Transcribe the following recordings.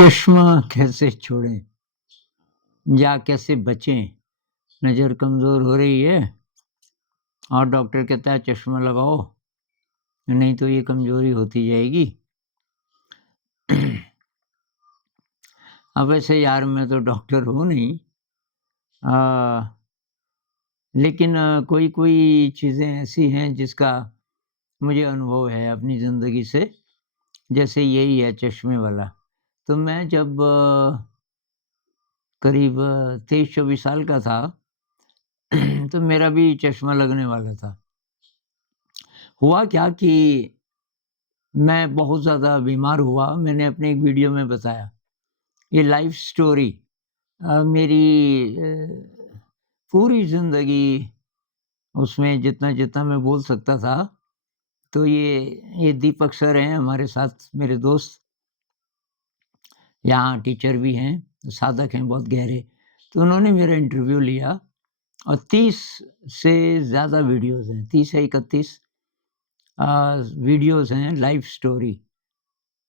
चश्मा कैसे छोड़ें या कैसे बचें? नज़र कमज़ोर हो रही है और डॉक्टर कहता है चश्मा लगाओ, नहीं तो ये कमज़ोरी होती जाएगी। अब वैसे यार मैं तो डॉक्टर हूँ नहीं अ, लेकिन कोई-कोई चीज़ें ऐसी हैं जिसका मुझे अनुभव है अपनी ज़िंदगी से, जैसे यही है चश्मे वाला। तो मैं जब करीब 23-24 साल का था, तो मेरा भी चश्मा लगने वाला था। हुआ क्या कि मैं बहुत ज़्यादा बीमार हुआ, मैंने अपने एक वीडियो में बताया। ये लाइफ़ स्टोरी मेरी पूरी ज़िंदगी उसमें जितना-जितना मैं बोल सकता था, तो ये दीपक सर हैं हमारे साथ मेरे दोस्त, यहाँ टीचर भी हैं, साधक हैं बहुत गहरे। तो उन्होंने मेरा इंटरव्यू लिया और 30 से ज़्यादा वीडियोज़ हैं, 30 या 31 अ, वीडियोज़ हैं लाइफ़ स्टोरी।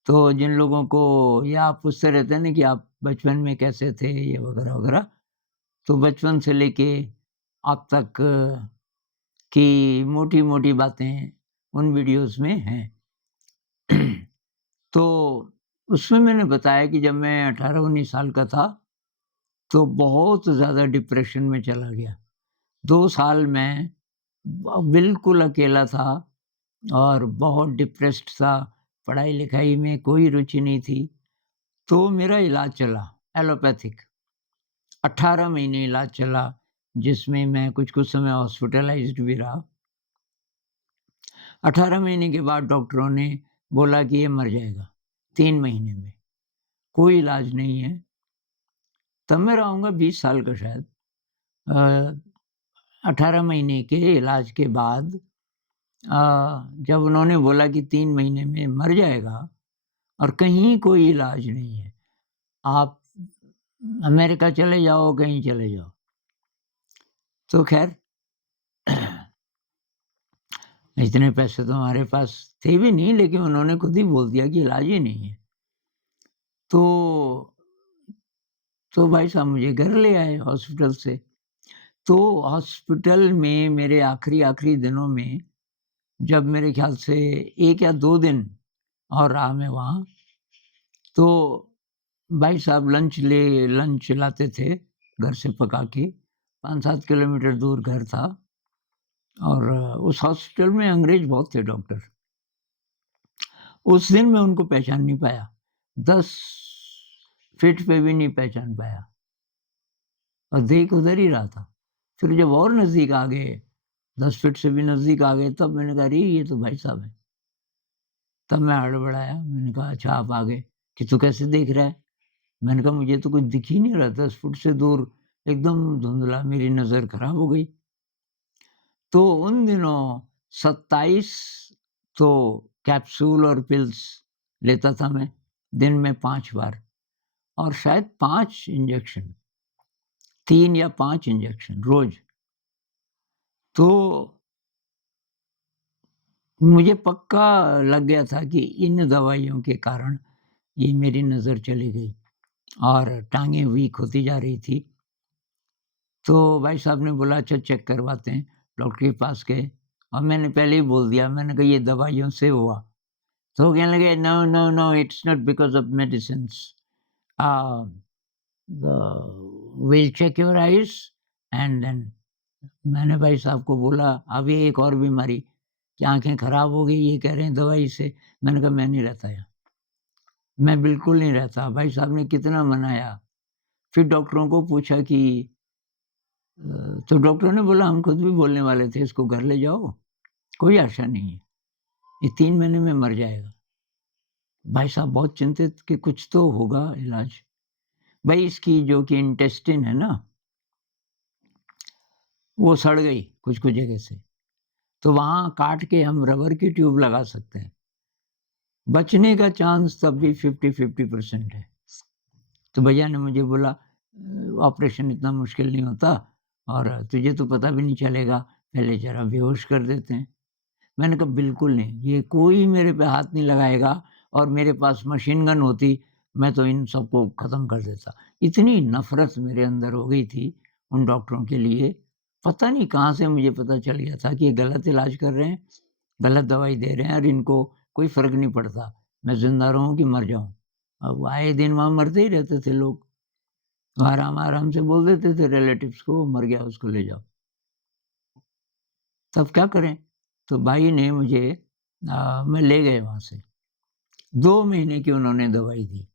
तो जिन लोगों को या आप पूछते रहते हैं ना कि आप बचपन में कैसे थे ये वगैरह-वगैरह, तो बचपन से लेके अब तक की मोटी-मोटी बातें उन वीडियोज़ में हैं। तो उसमें मैंने बताया कि जब मैं 18-19 साल का था, तो बहुत ज़्यादा डिप्रेशन में चला गया। 2 साल मैं बिल्कुल अकेला था और बहुत डिप्रेस्ड था, पढ़ाई-लिखाई में कोई रुचि नहीं थी। तो मेरा इलाज चला एलोपैथिक, 18 महीने इलाज चला, जिसमें मैं कुछ-कुछ समय हॉस्पिटलाइज़्ड भी रहा। 18 महीने के बाद डॉक्टरों ने बोला कि ये मर जाएगा, 3 महीने में, कोई इलाज नहीं है। तब मैं रहूँगा 20 साल का शायद। अ, 18 महीने के इलाज के बाद जब उन्होंने बोला कि 3 महीने में मर जाएगा और कहीं कोई इलाज नहीं है, आप अमेरिका चले जाओ, कहीं चले जाओ। तो ख़ैर इतने पैसे तो हमारे पास थे भी नहीं, लेकिन उन्होंने खुद ही बोल दिया कि इलाज ही नहीं है। तो भाई साहब मुझे घर ले आए हॉस्पिटल से। तो हॉस्पिटल में मेरे आखिरी-आखिरी दिनों में जब मेरे ख़्याल से 1 या 2 दिन और रहा मैं वहाँ, तो भाई साहब लंच लाते थे घर से पका के, 5-7 किलोमीटर दूर घर था और उस हॉस्पिटल में अंग्रेज़ बहुत थे डॉक्टर। उस दिन मैं उनको पहचान नहीं पाया, 10 फीट पे भी नहीं पहचान पाया और देख उधर ही रहा था। फिर जब और नज़दीक आ गए, 10 फीट से भी नज़दीक आ गए, तब मैंने कहा, अरे! ये तो भाई साहब हैं। तब मैं हड़बड़ाया, मैंने कहा, अच्छा आप आ गए, कि तू कैसे देख रहा है? मैंने कहा, मुझे तो कुछ दिख ही नहीं रहा, 10 फुट से दूर एकदम धुंधला, मेरी नज़र खराब हो गई। तो उन दिनों 27 तो कैप्सूल और पिल्स लेता था मैं, दिन में 5 बार और शायद 5 इंजेक्शन, 3 या 5 इंजेक्शन रोज़। तो मुझे पक्का लग गया था कि इन दवाइयों के कारण ये मेरी नज़र चली गई और टाँगें वीक होती जा रही थी। तो भाई साहब ने बोला अच्छा चेक करवाते हैं, डॉक्टर के पास गए और मैंने पहले ही बोल दिया, मैंने कहा ये दवाइयों से हुआ। तो वो कहने लगे no, no, no it's not because of medicines uh, will check your eyes and then मैंने भाई साहब को बोला अब ये एक और बीमारी कि आँखें खराब हो गई, ये कह रहे हैं दवाई से। मैंने कहा मैं नहीं रहता यहाँ, मैं बिल्कुल नहीं रहता। भाई साहब ने कितना मनाया। फिर डॉक्टरों को पूछा कि तो डॉक्टरों ने बोला हम खुद भी बोलने वाले थे इसको घर ले जाओ, कोई आशा नहीं है, ये 3 महीने में मर जाएगा। भाई साहब बहुत चिंतित कि कुछ तो होगा इलाज। भई इसकी जो कि इंटेस्टाइन है ना, वो सड़ गई कुछ-कुछ जगह से, तो वहाँ काट के हम रबर की ट्यूब लगा सकते हैं। बचने का चांस तब भी 50-50% है। तो भैया ने मुझे बोला ऑपरेशन इतना मुश्किल नहीं होता और तुझे तो पता भी नहीं चलेगा, पहले ज़रा बेहोश कर देते हैं। मैंने कहा बिल्कुल नहीं, ये कोई मेरे पे हाथ नहीं लगाएगा और मेरे पास मशीन गन होती मैं तो इन सबको ख़त्म कर देता। इतनी नफ़रत मेरे अंदर हो गई थी उन डॉक्टरों के लिए, पता नहीं कहाँ से मुझे पता चल गया था कि ये गलत इलाज कर रहे हैं, गलत दवाई दे रहे हैं और इनको कोई फ़र्क नहीं पड़ता, मैं ज़िंदा रहूँ कि मर जाऊँ। अब आए दिन वहाँ मरते ही रहते थे लोग, आराम-आराम से बोल देते थे रिलेटिव्स को, वो मर गया उसको ले जाओ। तब क्या करें? तो भाई ने मुझे मैं ले गए वहाँ से। 2 महीने की उन्होंने दवाई दी।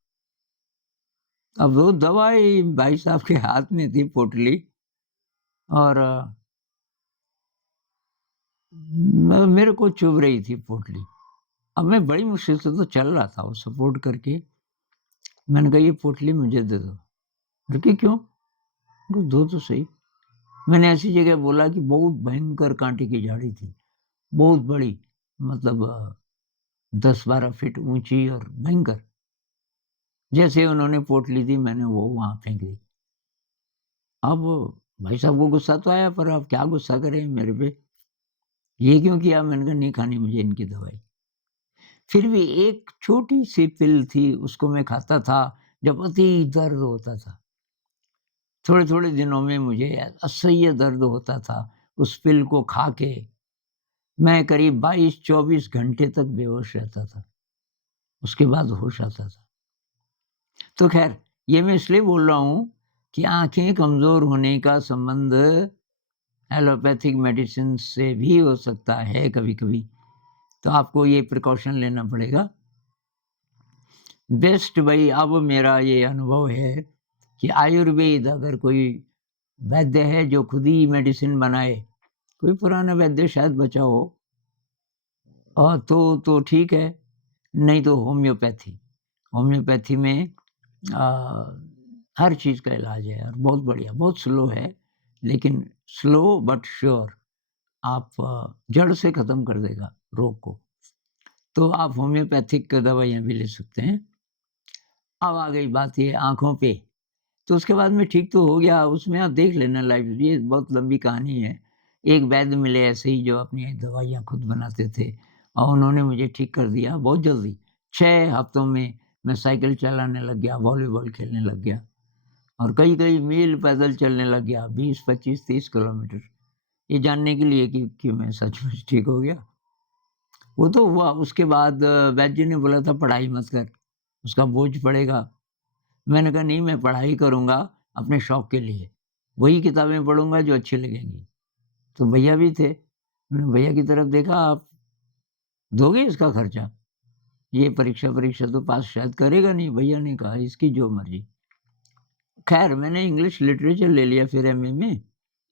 अब वो दवाई भाई साहब के हाथ में थी पोटली और मेरे को चुभ रही थी पोटली। अब मैं बड़ी मुश्किल से तो चल रहा था वो सपोर्ट करके। मैंने कहा ये पोटली मुझे दे दो। बोले कि क्यों? मैंने कहा दो तो सही। मैंने ऐसी जगह बोला कि बहुत भयंकर काँटे की झाड़ी थी, बहुत बड़ी मतलब 10-12 फीट ऊँची और भयंकर। जैसे उन्होंने पोटली दी मैंने वो वहाँ फेंक दी। अब भाई साहब को गुस्सा तो आया पर अब क्या गुस्सा करें मेरे पे? ये क्यों किया? मैंने कहा नहीं खानी मुझे इनकी दवाई। फिर भी एक छोटी-सी पिल थी उसको मैं खाता था जब अति दर्द होता था। थोड़े-थोड़े दिनों में मुझे असह्य दर्द होता था। उस पिल को खा के मैं करीब 22-24 घंटे तक बेहोश रहता था। उसके बाद होश आता था। तो ख़ैर ये मैं इसलिए बोल रहा हूँ कि आँखें कमज़ोर होने का संबंध एलोपैथिक मेडिसिन से भी हो सकता है कभी-कभी। तो आपको ये प्रिकॉशन लेना पड़ेगा। बेस्ट भई अब मेरा ये अनुभव है कि आयुर्वेद अगर कोई वैद्य है जो खुद ही मेडिसिन बनाए, कोई पुराना वैद्य शायद बचा हो तो ठीक है, नहीं तो होम्योपैथी। होम्योपैथी में हर चीज़ का इलाज है और बहुत बढ़िया, बहुत स्लो है, लेकिन स्लो बट श्योर आप जड़ से ख़त्म कर देगा रोग को। तो आप होम्योपैथिक दवाइयाँ भी ले सकते हैं। अब आ गई बात ये आँखों पे, तो उसके बाद में ठीक तो हो गया, उसमें आप देख लेना लाइव ये बहुत लंबी कहानी है। एक वैद्य मिले ऐसे ही जो अपनी दवाइयाँ खुद बनाते थे और उन्होंने मुझे ठीक कर दिया बहुत जल्दी। 6 हफ्तों में मैं साइकिल चलाने लग गया, वॉलीबॉल खेलने लग गया और कई-कई मील पैदल चलने लग गया, 20, 25, 30 किलोमीटर। ये जानने के लिए कि मैं सचमुच ठीक हो गया। वो तो हुआ, उसके बाद वैद्य जी ने बोला था पढ़ाई मत कर, उसका बोझ पड़ेगा। मैंने कहा नहीं मैं पढ़ाई करूँगा अपने शौक के लिए, वही किताबें पढ़ूँगा जो अच्छी लगेंगी। तो भैया भी थे, मैंने भैया की तरफ देखा आप दोगे इसका खर्चा? ये परीक्षा तो पास शायद करेगा नहीं, भैया ने कहा इसकी जो मर्ज़ी। ख़ैर मैंने इंग्लिश लिटरेचर ले लिया फिर एमए में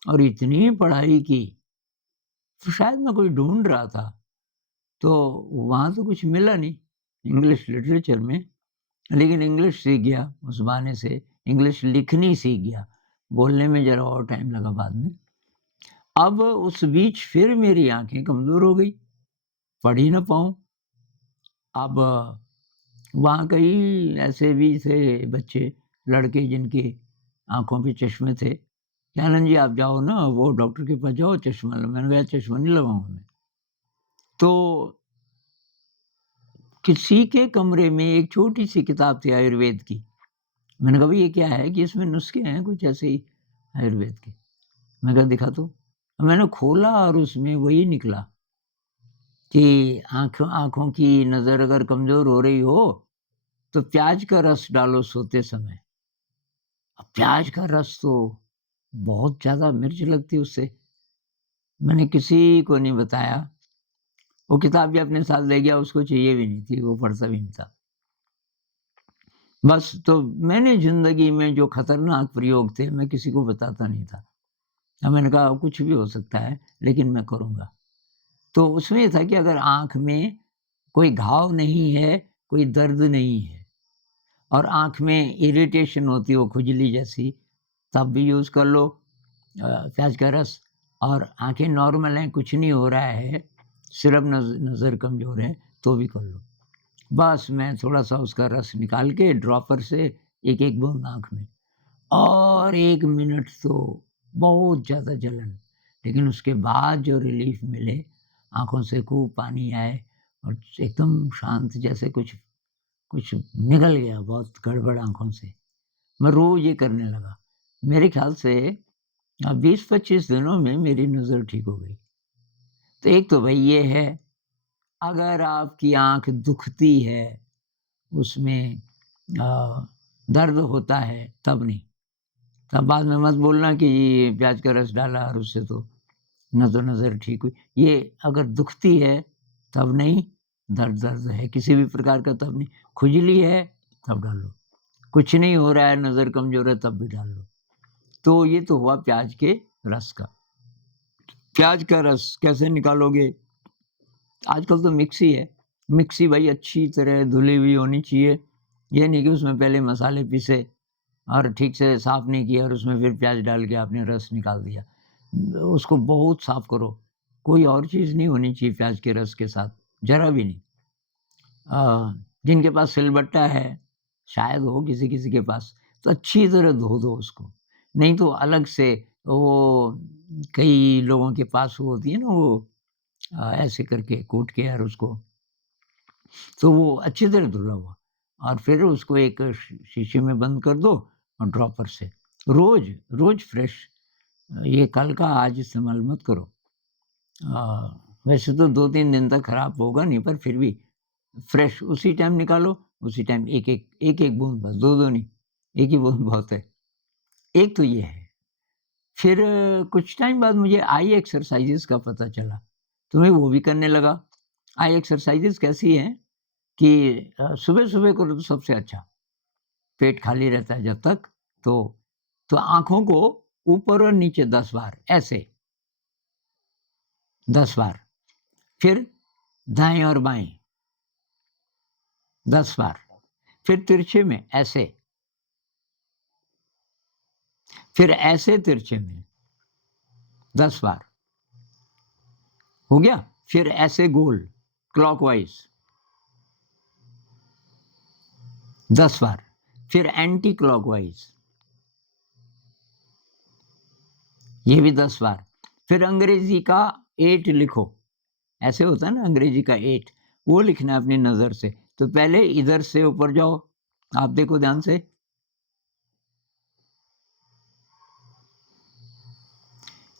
और इतनी पढ़ाई की, तो शायद मैं कोई ढूँढ रहा था, तो वहाँ तो कुछ मिला नहीं इंग्लिश लिटरेचर में। लेकिन इंग्लिश सीख गया उस बहाने से, इंग्लिश लिखनी सीख गया, बोलने में ज़रा और टाइम लगा बाद में। अब उस बीच फिर मेरी आँखें कमज़ोर हो गई, पढ़ ही ना पाऊँ। अब वहाँ कई ऐसे भी थे बच्चे, लड़के जिनकी आँखों पे चश्मे थे, कि आनंद जी आप जाओ ना वो डॉक्टर के पास जाओ चश्मा लो। मैंने कहा चश्मा नहीं लगाऊँगा मैं। तो किसी के कमरे में एक छोटी-सी किताब थी आयुर्वेद की। मैंने कहा भई ये क्या है कि इसमें नुस्खे हैं कुछ ऐसे ही आयुर्वेद के। मैं कहा दिखा तो। मैंने खोला और उसमें वही निकला कि आँखों की नज़र अगर कमज़ोर हो रही हो, तो प्याज का रस डालो सोते समय। अब प्याज का रस तो बहुत ज़्यादा मिर्च लगती है उससे। मैंने किसी को नहीं बताया। वो किताब भी अपने साथ ले गया, उसको चाहिए भी नहीं थी, वो पढ़ता भी नहीं था। बस तो मैंने ज़िंदगी में जो खतरनाक प्रयोग थे, मैं किसी को बताता नहीं था। मैंने कहा कुछ भी हो सकता है, लेकिन मैं करूँगा। तो उसमें ये था कि अगर आँख में कोई घाव नहीं है, कोई दर्द नहीं है और आँख में इरिटेशन होती हो खुजली जैसी, तब भी यूज़ कर लो प्याज का रस और आँखें नॉर्मल हैं, कुछ नहीं हो रहा है, सिर्फ़ नज़र कमज़ोर है, तो भी कर लो। बस मैं थोड़ा-सा उसका रस निकाल के ड्रॉपर से एक-एक बूँद आँख में और 1 मिनट तो बहुत ज़्यादा जलन, लेकिन उसके बाद जो रिलीफ़ मिले, आँखों से खूब पानी आए और एकदम शांत जैसे कुछ कुछ निकल गया बहुत गड़बड़ आँखों से। मैं रोज़ ये करने लगा। मेरे ख़्याल से 20-25 दिनों में मेरी नज़र ठीक हो गई। तो एक तो भई ये है, अगर आपकी आँख दुखती है, उसमें दर्द होता है, तब नहीं। तब बाद में मत बोलना कि प्याज का रस डाला और उससे तो नज़र ठीक हुई। ये अगर दुखती है तब नहीं, दर्द है किसी भी प्रकार का तब नहीं, खुजली है तब डाल लो, कुछ नहीं हो रहा है, नज़र कमज़ोर है तब भी डाल लो। तो ये तो हुआ प्याज के रस का। प्याज का रस कैसे निकालोगे? आजकल तो मिक्सी है। मिक्सी भाई अच्छी तरह धुली हुई होनी चाहिए। ये नहीं कि उसमें पहले मसाले पीसे और ठीक से साफ़ नहीं किया और उसमें फिर प्याज डाल के आपने रस निकाल दिया। उसको बहुत साफ़ करो। कोई और चीज़ नहीं होनी चाहिए प्याज के रस के साथ, ज़रा भी नहीं। जिनके पास सिलबट्टा है, शायद हो किसी-किसी के पास, तो अच्छी तरह धो दो उसको। नहीं तो अलग से वो कई लोगों के पास वो होती है ना वो ऐसे करके कूट के और उसको तो वो अच्छी तरह धुला हुआ और फिर उसको एक शीशे में बंद कर दो और ड्रॉपर से। रोज़ फ्रेश ये कल का आज इस्तेमाल मत करो। वैसे तो 2-3 दिन तक खराब होगा नहीं पर फिर भी फ्रेश उसी टाइम निकालो, उसी टाइम एक-एक बूँद बस 2-2 नहीं, 1 ही बूँद बहुत है। एक तो ये है। फिर कुछ टाइम बाद मुझे आई एक्सरसाइज़ेज़ का पता चला, तो मैं वो भी करने लगा। आई एक्सरसाइज़ेज़ कैसी हैं कि सुबह-सुबह करो तो सबसे अच्छा। पेट खाली रहता है जब तक, तो आँखों को ऊपर और नीचे 10 बार ऐसे, 10 बार। फिर दाएँ और बाएँ 10 बार। फिर तिरछे में ऐसे, फिर ऐसे तिरछे में 10 बार। हो गया? फिर ऐसे गोल क्लॉकवाइज़ 10 बार। फिर एंटी क्लॉकवाइज़ ये भी 10 बार। फिर अंग्रेज़ी का 8 लिखो। ऐसे होता है ना अंग्रेज़ी का 8 वो लिखना है अपनी नज़र से। तो पहले इधर से ऊपर जाओ, आप देखो ध्यान से।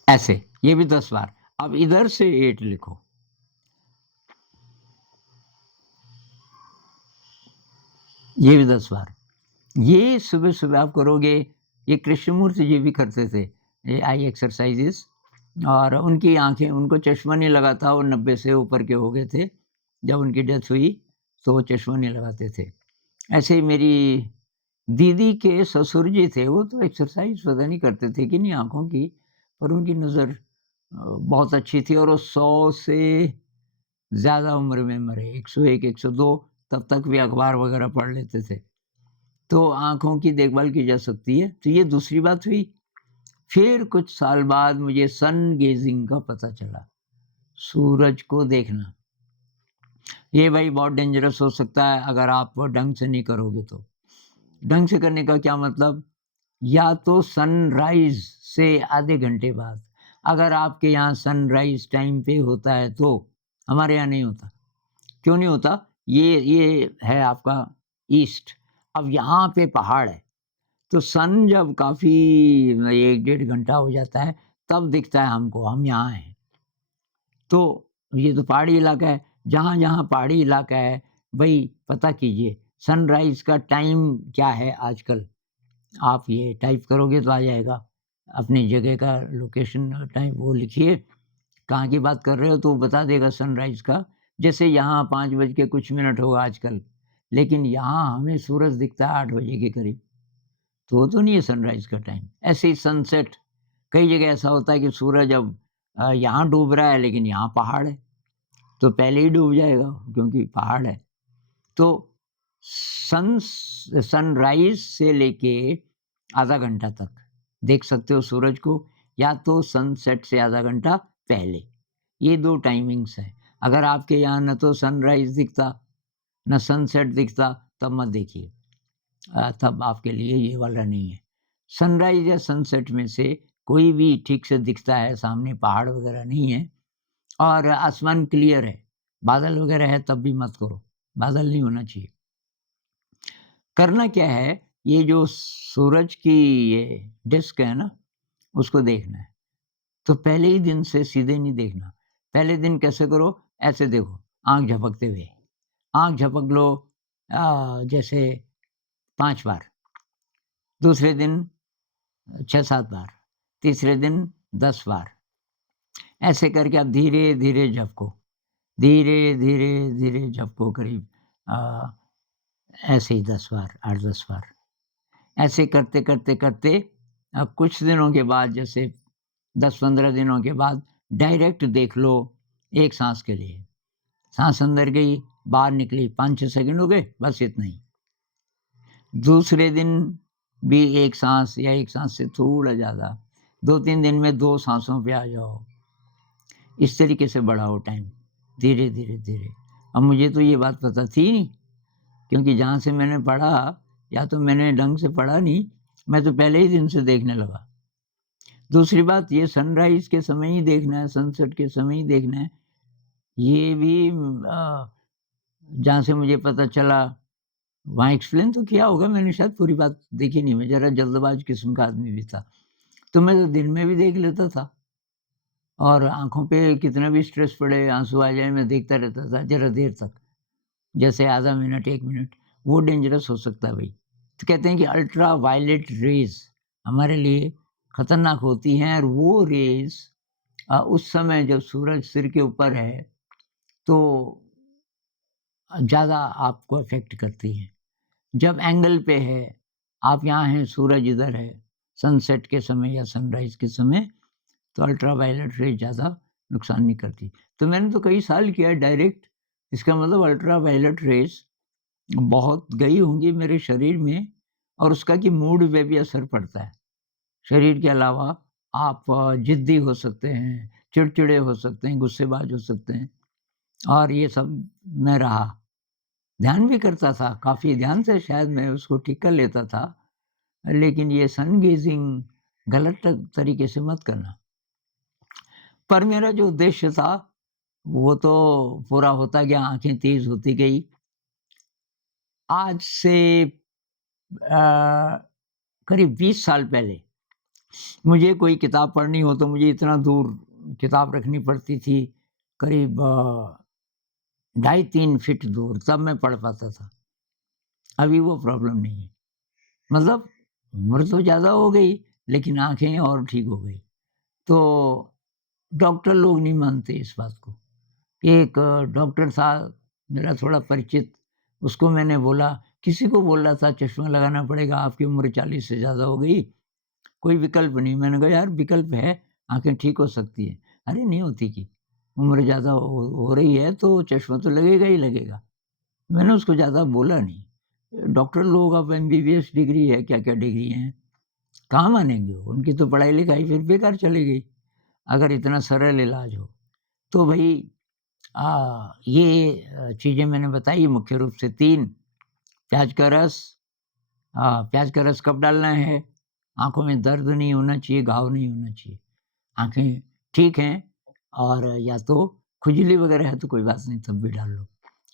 ऐसे, ये भी 10 बार। अब इधर से 8 लिखो। ये भी 10 बार। ये सुबह-सुबह आप करोगे, ये कृष्णमूर्ति जी भी करते थे, ये आई एक्सरसाइज़ेज़ और उनकी आँखें उनको चश्मा नहीं लगा था, वो 90 से ऊपर के हो गए थे। जब उनकी डेथ हुई, तो वो चश्मा नहीं लगाते थे। ऐसे ही मेरी दीदी के ससुर जी थे, वो तो एक्सरसाइज़ पता नहीं करते थे कि नहीं आँखों की, पर उनकी नज़र बहुत अच्छी थी और वो 100 से ज़्यादा उम्र में मरे, 101, 102 तब तक भी अखबार वगैरह पढ़ लेते थे। तो आँखों की देखभाल की जा सकती है, तो ये दूसरी बात हुई। फिर कुछ साल बाद मुझे सन गेज़िंग का पता चला, सूरज को देखना। ये भाई बहुत डेंजरस हो सकता है अगर आप ढंग से नहीं करोगे तो। ढंग से करने का क्या मतलब? या तो सनराइज़ से आधे घंटे बाद, अगर आपके यहाँ सनराइज़ टाइम पे होता है तो, हमारे यहाँ नहीं होता। क्यों नहीं होता? ये है आपका ईस्ट, अब यहाँ पे पहाड़ है, तो सन जब काफ़ी 1 डेढ़ घंटा हो जाता है, तब दिखता है हमको, हम यहाँ हैं। तो ये तो पहाड़ी इलाका है, जहाँ-जहाँ पहाड़ी इलाका है, भई पता कीजिए सनराइज़ का टाइम क्या है आजकल? आप ये टाइप करोगे तो आ जाएगा। अपनी जगह का लोकेशन टाइम वो लिखिए, कहाँ की बात कर रहे हो तो वो बता देगा सनराइज़ का। जैसे यहाँ 5 बज के कुछ मिनट होगा आजकल, लेकिन यहाँ हमें सूरज दिखता है 8 बजे के करीब, तो वो तो नहीं है सनराइज़ का टाइम। ऐसे ही सनसेट, कई जगह ऐसा होता है कि सूरज अब यहाँ डूब रहा है लेकिन यहाँ पहाड़ है, तो पहले ही डूब जाएगा क्योंकि पहाड़ है। तो सनराइज़ से लेके आधा घंटा तक देख सकते हो सूरज को या तो सनसेट से आधा घंटा पहले। ये 2 टाइमिंग्स हैं। अगर आपके यहाँ ना तो सनराइज़ दिखता, ना सनसेट दिखता तब मत देखिए। तब आपके लिए ये वाला नहीं है। सनराइज़ या सनसेट में से कोई भी ठीक से दिखता है, सामने पहाड़ वगैरह नहीं है और आसमान क्लियर है, बादल वगैरह है तब भी मत करो, बादल नहीं होना चाहिए। करना क्या है, ये जो सूरज की ये डिस्क है ना, उसको देखना है। तो पहले ही दिन से सीधे नहीं देखना। पहले दिन कैसे करो, ऐसे देखो, आँख झपकते हुए। आँख झपक लो जैसे 5 बार, दूसरे दिन 6-7 बार, तीसरे दिन 10 बार। ऐसे करके आप धीरे-धीरे झपको, धीरे-धीरे, धीरे झपको करीब अ, ऐसे ही 10 बार, 8-10 बार। ऐसे करते कुछ दिनों के बाद जैसे 10-15 दिनों के बाद डायरेक्ट देख लो 1 साँस के लिए। साँस अंदर गई, बाहर निकली, 5-6 सेकंड हो गए, बस इतना ही। दूसरे दिन भी 1 साँस या 1 साँस से थोड़ा ज़्यादा, 2-3 दिन में 2 साँसों पे आ जाओ। इस तरीके से बढ़ाओ टाइम, धीरे। अब मुझे तो ये बात पता थी नहीं, क्योंकि जहाँ से मैंने पढ़ा, या तो मैंने ढंग से पढ़ा नहीं, मैं तो पहले ही दिन से देखने लगा। दूसरी बात, ये सनराइज़ के समय ही देखना है, सनसेट के समय ही देखना है, ये भी जहाँ से मुझे पता चला, वहाँ एक्सप्लेन तो किया होगा, मैंने शायद पूरी बात देखी नहीं, मैं ज़रा जल्दबाज़ किस्म का आदमी भी था। तो मैं तो दिन में भी देख लेता था, और आँखों पे कितना भी स्ट्रेस पड़े, आँसू आ जाए, मैं देखता रहता था ज़रा देर तक, जैसे आधा मिनट, 1 मिनट, वो डेंजरस हो सकता है भई। तो कहते हैं कि अल्ट्रा वायलेट रेज़ हमारे लिए खतरनाक होती हैं, और वो रेज़ उस समय जब सूरज सिर के ऊपर है, तो ज़्यादा आपको अफ़ेक्ट करती हैं। जब एंगल पे है, आप यहाँ हैं, सूरज इधर है, सनसेट के समय या सनराइज़ के समय, तो अल्ट्रावायलेट रेज़ ज़्यादा नुकसान नहीं करती। तो मैंने तो कई साल किया डायरेक्ट, इसका मतलब अल्ट्रावायलेट रेज़ बहुत गई होंगी मेरे शरीर में, और उसका कि मूड पे भी असर पड़ता है। शरीर के अलावा आप ज़िद्दी हो सकते हैं, चिड़चिड़े हो सकते हैं, गुस्सेबाज़ हो सकते हैं, और ये सब मैं रहा। ध्यान भी करता था, काफ़ी ध्यान से शायद मैं उसको ठीक कर लेता था, लेकिन ये सन गेज़िंग गलत तरीके से मत करना। पर मेरा जो उद्देश्य था, वो तो पूरा होता गया, आँखें तेज़ होती गई। आज से करीब 20 साल पहले मुझे कोई किताब पढ़नी हो, तो मुझे इतना दूर किताब रखनी पड़ती थी, करीब 2.5-3 फीट दूर, तब मैं पढ़ पाता था। अभी वो प्रॉब्लम नहीं है। मतलब उम्र तो ज़्यादा हो गई, लेकिन आँखें और ठीक हो गई। तो डॉक्टर लोग नहीं मानते इस बात को। एक डॉक्टर था मेरा थोड़ा परिचित, उसको मैंने बोला, किसी को बोल रहा था चश्मा लगाना पड़ेगा, आपकी उम्र 40 से ज़्यादा हो गई, कोई विकल्प नहीं। मैंने कहा यार विकल्प है, आँखें ठीक हो सकती हैं। अरे नहीं होती कि उम्र ज़्यादा हो रही है तो चश्मा तो लगेगा ही लगेगा। मैंने उसको ज़्यादा बोला नहीं। डॉक्टर लोग, अब एमबीबीएस डिग्री है, क्या-क्या डिग्री हैं, कहाँ मानेंगे वो? उनकी तो पढ़ाई-लिखाई फिर बेकार चली गई, अगर इतना सरल इलाज हो। तो भई ये चीज़ें मैंने बताई मुख्य रूप से 3। प्याज का रस, प्याज का रस कब डालना है? आँखों में दर्द नहीं होना चाहिए, घाव नहीं होना चाहिए। आँखें ठीक हैं, और या तो खुजली वगैरह है तो कोई बात नहीं, तब भी डाल लो,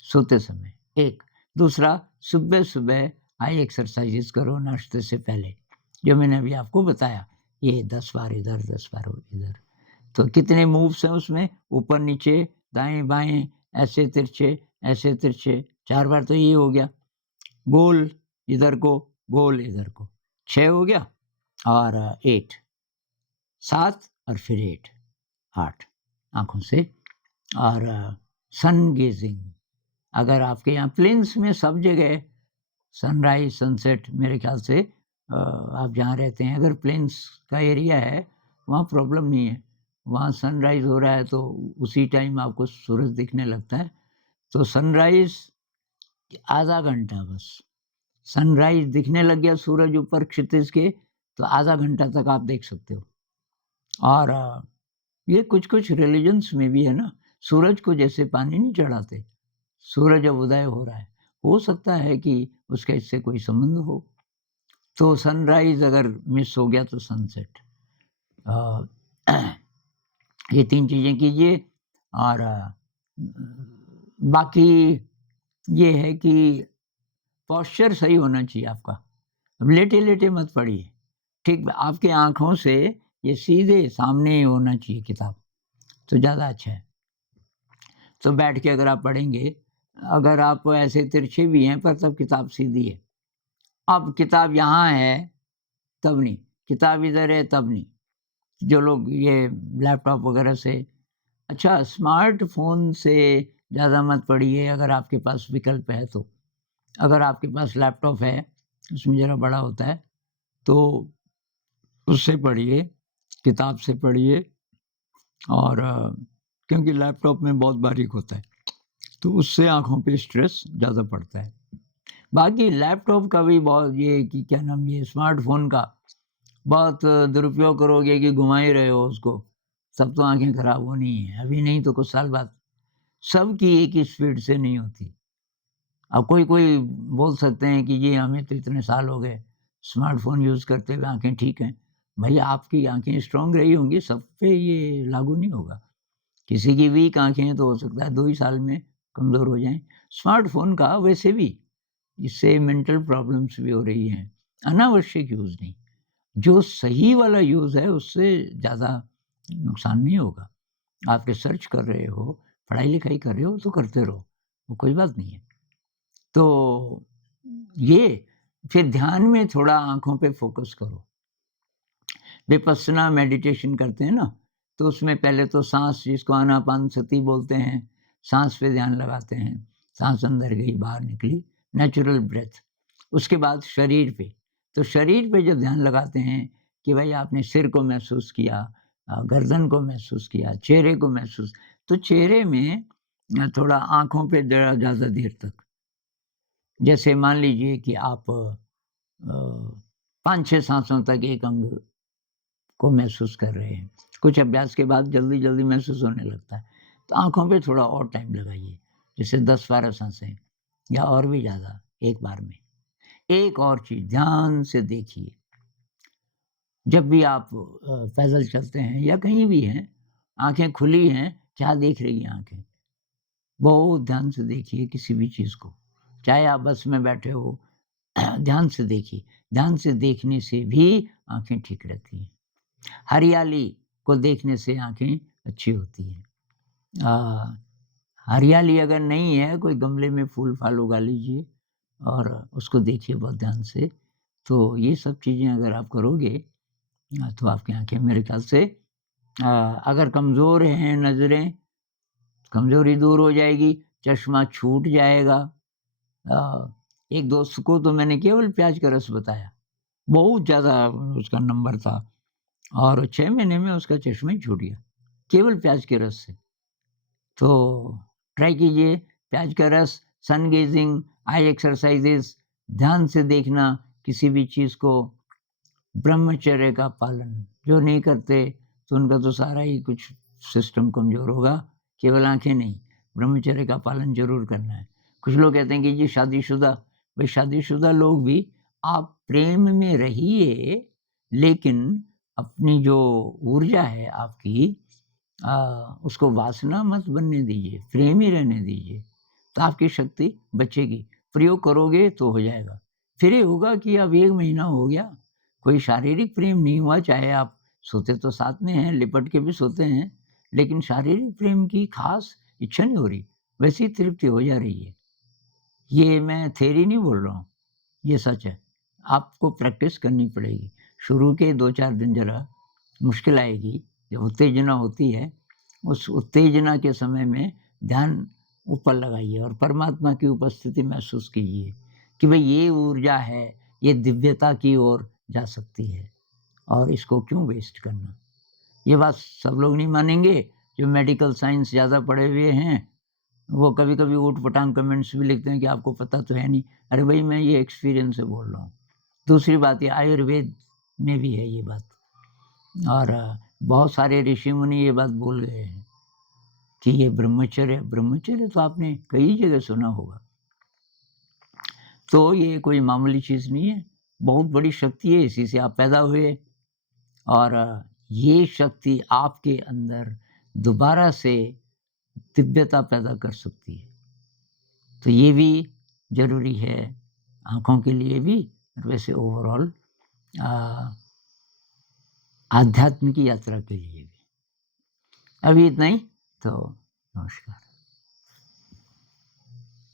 सोते समय, एक। दूसरा, सुबह-सुबह आई एक्सरसाइज़ेज़ करो नाश्ते से पहले, जो मैंने अभी आपको बताया, ये 10 बार इधर, 10 बार इधर। तो कितने मूव्स हैं उसमें, ऊपर-नीचे, दाएँ-बाएँ, ऐसे तिरछे, 4 बार तो ये हो गया। गोल इधर को, गोल इधर को, 6 हो गया, और 8, 7 और फिर 8 आँखों से। और सन गेजिंग, अगर आपके यहाँ प्लेन्स में सब जगह सनराइज़, सनसेट, मेरे ख़्याल से आप जहाँ रहते हैं, अगर प्लेन्स का एरिया है, वहाँ प्रॉब्लम नहीं है। वहाँ सनराइज़ हो रहा है तो उसी टाइम आपको सूरज दिखने लगता है। तो सनराइज़ आधा घंटा बस, सनराइज़ दिखने लग गया सूरज ऊपर क्षितिज के, तो आधा घंटा तक आप देख सकते हो। और ये कुछ-कुछ रिलिजन्स में भी है ना, सूरज को जैसे पानी नहीं चढ़ाते, सूरज अब उदय हो रहा है, हो सकता है कि उसका इससे कोई संबंध हो। तो सनराइज़ अगर मिस हो गया तो सनसेट। अ, ये 3 चीज़ें कीजिए, और बाकी ये है कि पोस्चर सही होना चाहिए आपका। अब लेटे-लेटे मत पढ़िए, ठीक आपकी आँखों से ये सीधे सामने होना चाहिए किताब, तो ज़्यादा अच्छा है। तो बैठ के अगर आप पढ़ेंगे, अगर आप ऐसे तिरछे भी हैं पर तब किताब सीधी है। अब किताब यहाँ है तब नहीं, किताब इधर है तब नहीं। जो लोग ये लैपटॉप वगैरह से अच्छा स्मार्टफ़ोन से ज़्यादा मत पढ़िए अगर आपके पास विकल्प है तो। अगर आपके पास लैपटॉप है, उसमें ज़रा बड़ा होता है, तो उससे पढ़िए, किताब से पढ़िए और क्योंकि लैपटॉप में बहुत बारीक होता है, तो उससे आँखों पे स्ट्रेस ज़्यादा पड़ता है। बाकी लैपटॉप का भी बहुत ये कि क्या नाम ये स्मार्टफ़ोन का बहुत दुरुपयोग करोगे कि घुमा ही रहे हो उसको, तब तो आँखें खराब होनी ही है, अभी नहीं तो कुछ साल बाद। सबकी एक ही स्पीड से नहीं होती। अब कोई-कोई बोल सकते हैं कि जी हमें तो इतने साल हो गए स्मार्टफ़ोन यूज़ करते हुए आँखें ठीक हैं। भई आपकी आँखें स्ट्रॉन्ग रही होंगी, सब पे ये लागू नहीं होगा। किसी की वीक आँखें हैं तो हो सकता है 2 ही साल में कमज़ोर हो जाएँ। स्मार्टफ़ोन का वैसे भी इससे मेंटल प्रॉब्लम्स भी हो रही हैं, अनावश्यक यूज़ नहीं। जो सही वाला यूज़ है उससे ज़्यादा नुकसान नहीं होगा। आप रिसर्च कर रहे हो, पढ़ाई-लिखाई कर रहे हो तो करते रहो, वो कोई बात नहीं है। तो ये फिर ध्यान में थोड़ा आँखों पे फ़ोकस करो। विपस्सना मेडिटेशन करते हैं ना, तो उसमें पहले तो साँस जिसको आनापानसति बोलते हैं, साँस पे ध्यान लगाते हैं। साँस अंदर गई, बाहर निकली, नेचुरल ब्रेथ। उसके बाद शरीर पे, तो शरीर पे जब ध्यान लगाते हैं कि भाई आपने सिर को महसूस किया, गर्दन को महसूस किया, चेहरे को महसूस, तो चेहरे में थोड़ा आँखों पे ज़रा ज़्यादा देर तक। जैसे मान लीजिए कि आप 5-6 साँसों तक एक अंग को महसूस कर रहे हैं। कुछ अभ्यास के बाद जल्दी-जल्दी महसूस होने लगता है। तो आँखों पे थोड़ा और टाइम लगाइए, जैसे 10-12 साँसें या और भी ज़्यादा एक बार में। एक और चीज़ ध्यान से देखिए, जब भी आप पैदल चलते हैं या कहीं भी हैं, आँखें खुली हैं, क्या देख रही हैं आँखें? बहुत ध्यान से देखिए किसी भी चीज़ को। चाहे आप बस में बैठे हो, ध्यान से देखिए। ध्यान से देखने से भी आँखें ठीक रहती हैं। हरियाली को देखने से आँखें अच्छी होती हैं। अ, हरियाली अगर नहीं है, कोई गमले में फूल-फाल उगा लीजिए और उसको देखिए बहुत ध्यान से। तो ये सब चीज़ें अगर आप करोगे तो आपकी आँखें मेरे ख़्याल से अ, अगर कमज़ोर हैं नज़रें, कमज़ोरी दूर हो जाएगी, चश्मा छूट जाएगा। एक दोस्त को तो मैंने केवल प्याज का रस बताया, बहुत ज़्यादा उसका नंबर था और 6 महीने में उसका चश्मा ही छूट गया, केवल प्याज के रस से। तो ट्राई कीजिए प्याज का रस, सन गेजिंग, आई एक्सरसाइज़ेज़, ध्यान से देखना किसी भी चीज़ को, ब्रह्मचर्य का पालन, जो नहीं करते तो उनका तो सारा ही कुछ सिस्टम कमज़ोर होगा, केवल आँखें नहीं, ब्रह्मचर्य का पालन ज़रूर करना है। कुछ लोग कहते हैं कि जी शादीशुदा, भई शादीशुदा लोग भी आप प्रेम में रहिए, लेकिन अपनी जो ऊर्जा है आपकी उसको वासना मत बनने दीजिए, प्रेम ही रहने दीजिए, तो आपकी शक्ति बचेगी। प्रयोग करोगे तो हो जाएगा। फिर ये होगा कि अब 1 महीना हो गया, कोई शारीरिक प्रेम नहीं हुआ, चाहे आप सोते तो साथ में हैं, लिपट के भी सोते हैं, लेकिन शारीरिक प्रेम की ख़ास इच्छा नहीं हो रही, वैसी तृप्ति हो जा रही है। ये मैं थ्योरी नहीं बोल रहा हूँ, ये सच है। आपको प्रैक्टिस करनी पड़ेगी। शुरू के 2-4 दिन ज़रा मुश्किल आएगी, जब उत्तेजना होती है, उस उत्तेजना के समय में ध्यान ऊपर लगाइए और परमात्मा की उपस्थिति महसूस कीजिए कि भई ये ऊर्जा है, ये दिव्यता की ओर जा सकती है और इसको क्यों वेस्ट करना। ये बात सब लोग नहीं मानेंगे, जो मेडिकल साइंस ज़्यादा पढ़े हुए हैं, वो कभी-कभी ऊट-पटांग कमेंट्स भी लिखते हैं कि आपको पता तो है नहीं। अरे भई मैं ये एक्सपीरियंस से बोल रहा हूँ। दूसरी बात ये आयुर्वेद में भी है ये बात और बहुत सारे ऋषि-मुनि ये बात बोल गए हैं कि ये ब्रह्मचर्य ब्रह्मचर्य तो आपने कई जगह सुना होगा। तो ये कोई मामूली चीज़ नहीं है, बहुत बड़ी शक्ति है, इसी से आप पैदा हुए और ये शक्ति आपके अंदर दोबारा से दिव्यता पैदा कर सकती है। तो ये भी ज़रूरी है आँखों के लिए भी और वैसे ओवरऑल आध्यात्म की यात्रा के लिए भी। अभी इतना ही, तो नमस्कार।